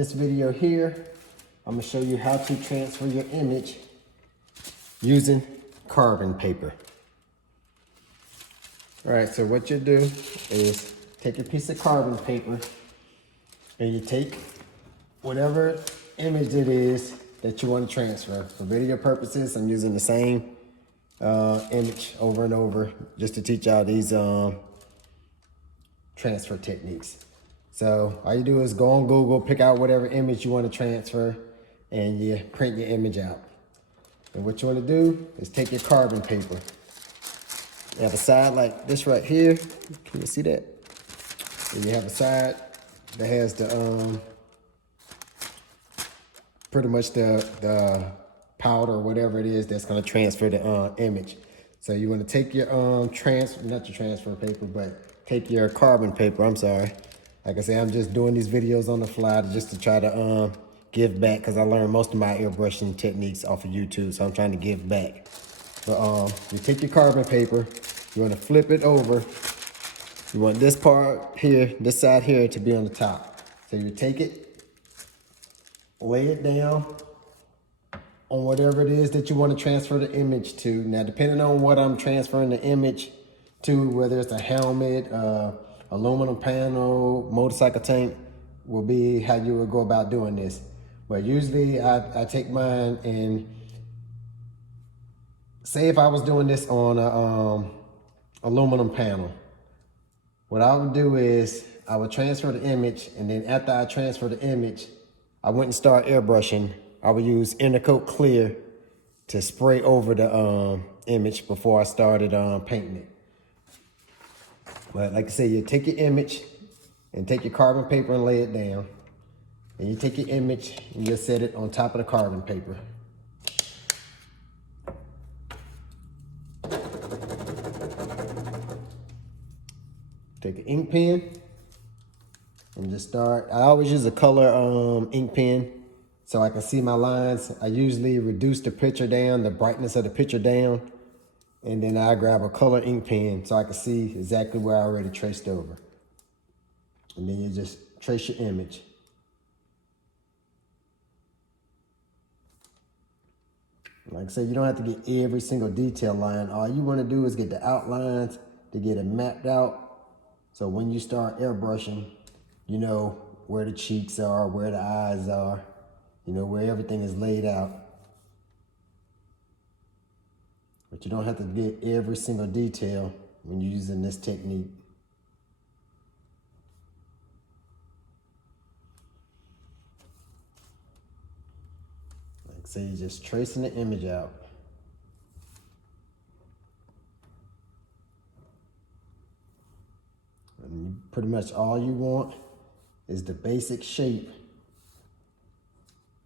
this video here, I'm gonna show you how to transfer your image using carbon paper. All right, so what you do is take a piece of carbon paper and you take whatever image it is that you want to transfer. For video purposes, I'm using the same image over and over just to teach y'all these transfer techniques. So all you do is go on Google, pick out whatever image you want to transfer, and you print your image out. And what you want to do is take your carbon paper. You have a side like this right here. Can you see that? And you have a side that has the pretty much the powder or whatever it is that's going to transfer the image. So you want to take your not your transfer paper, but take your carbon paper. I'm sorry. Like I say, I'm just doing these videos on the fly just to try to give back, because I learned most of my airbrushing techniques off of YouTube, so I'm trying to give back. But you take your carbon paper, you want to flip it over. You want this part here, this side here, to be on the top. So you take it, lay it down on whatever it is that you want to transfer the image to. Now, depending on what I'm transferring the image to, whether it's a helmet, aluminum panel, motorcycle tank, will be how you would go about doing this. But usually I take mine and say if I was doing this on a aluminum panel, what I would do is I would transfer the image, and then after I transfer the image, I wouldn't start airbrushing. I would use Intercoat Clear to spray over the image before I started painting it. But like I said, you take your image and take your carbon paper and lay it down. And you take your image and you set it on top of the carbon paper. Take an ink pen and just start. I always use a color ink pen so I can see my lines. I usually reduce the picture down, the brightness of the picture down, and then I grab a color ink pen so I can see exactly where I already traced over. And then you just trace your image. Like I said, you don't have to get every single detail line. All you want to do is get the outlines to get it mapped out. So when you start airbrushing, you know where the cheeks are, where the eyes are, you know where everything is laid out. But you don't have to get every single detail when you're using this technique. Like I say, you're just tracing the image out. And pretty much all you want is the basic shape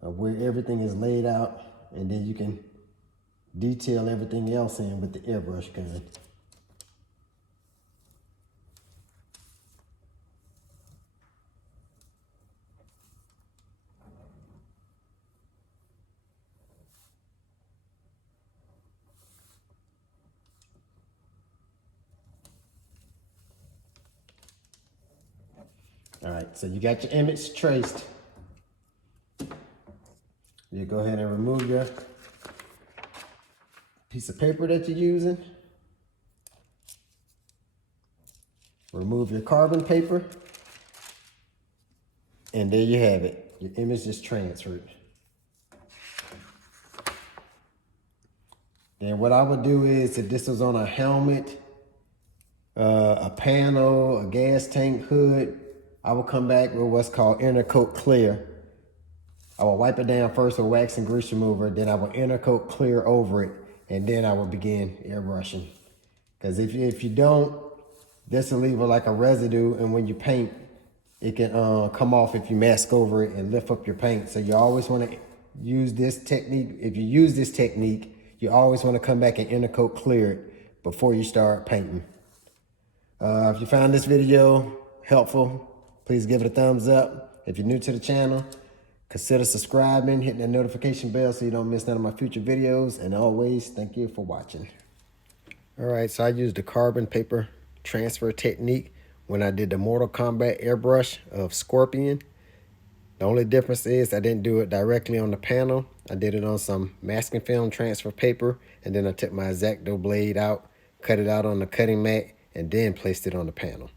of where everything is laid out, and then you can detail everything else in with the airbrush gun. All right, so you got your image traced. You go ahead and remove your piece of paper that you're using. Remove your carbon paper. And there you have it. Your image is transferred. Then what I would do is, if this was on a helmet, a panel, a gas tank hood, I will come back with what's called Intercoat Clear. I will wipe it down first with wax and grease remover, then I will Intercoat Clear over it, and then I will begin airbrushing. Because if you don't, this will leave like a residue, and when you paint, it can come off if you mask over it and lift up your paint. So you always want to use this technique. If you use this technique, you always want to come back and Intercoat Clear it before you start painting. If you found this video helpful, please give it a thumbs up. If you're new to the channel, consider subscribing, hitting that notification bell so you don't miss none of my future videos. And always, thank you for watching. All right, so I used the carbon paper transfer technique when I did the Mortal Kombat airbrush of Scorpion. The only difference is I didn't do it directly on the panel. I did it on some masking film transfer paper, and then I took my X-Acto blade out, cut it out on the cutting mat, and then placed it on the panel.